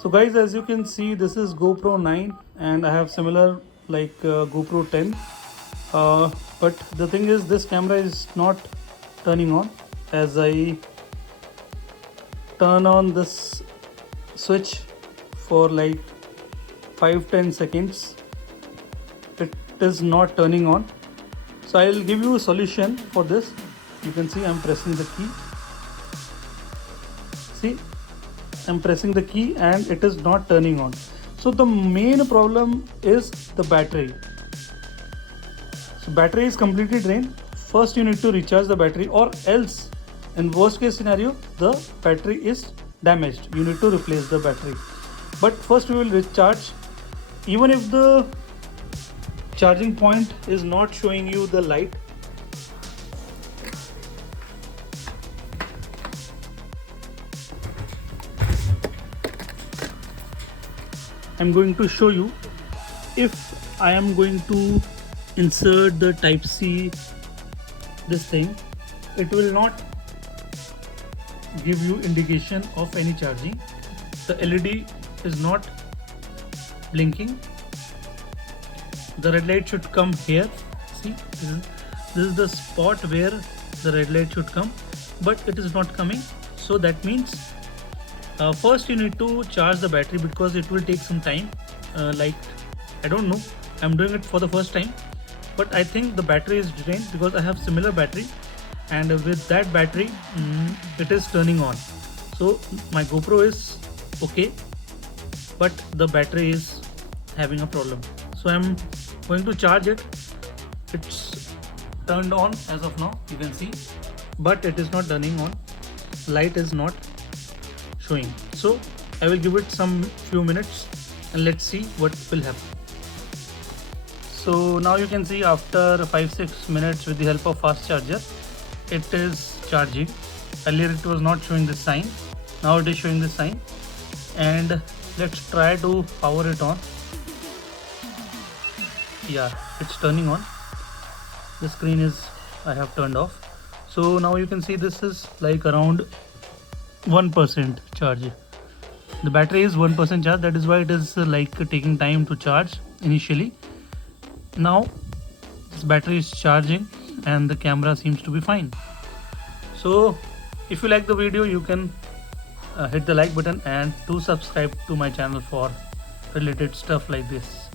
So guys, as you can see, this is GoPro 9 and I have similar like GoPro 10. But the thing is, this camera is not turning on. As I turn on this switch for like 5-10 seconds, it is not turning on. So I'll give you a solution for this. You can see I'm pressing the key. See, I'm pressing the key and it is not turning on. So the main problem is the battery. So battery is completely drained. First you need to recharge the battery, or else in worst case scenario the battery is damaged. You need to replace the battery. But first we will recharge. Even if the charging point is not showing you the light, I'm going to show you. If I am going to insert the type C, this thing, it will not give you indication of any charging. The LED is not blinking. The red light should come here. See, this is the spot where the red light should come, but it is not coming. So that means first you need to charge the battery, because it will take some time. Like, I don't know, I'm doing it for the first time, but I think the battery is drained, because I have similar battery, and with that battery it is turning on. So my GoPro is okay, but the battery is having a problem. So I'm going to charge it. It's turned on as of now, you can see, but it is not turning on. Light is not showing. So I will give it some few minutes and let's see what will happen. So now you can see, after 5-6 minutes, with the help of fast charger, it is charging. Earlier it was not showing this sign, now it is showing this sign. And let's try to power it on. Yeah, it's turning on. The screen is, I have turned off. So now you can see this is like around 1% charge. The battery is 1% charge. That is why it is like taking time to charge initially. Now this battery is charging and the camera seems to be fine. So if you like the video, you can hit the like button and do subscribe to my channel for related stuff like this.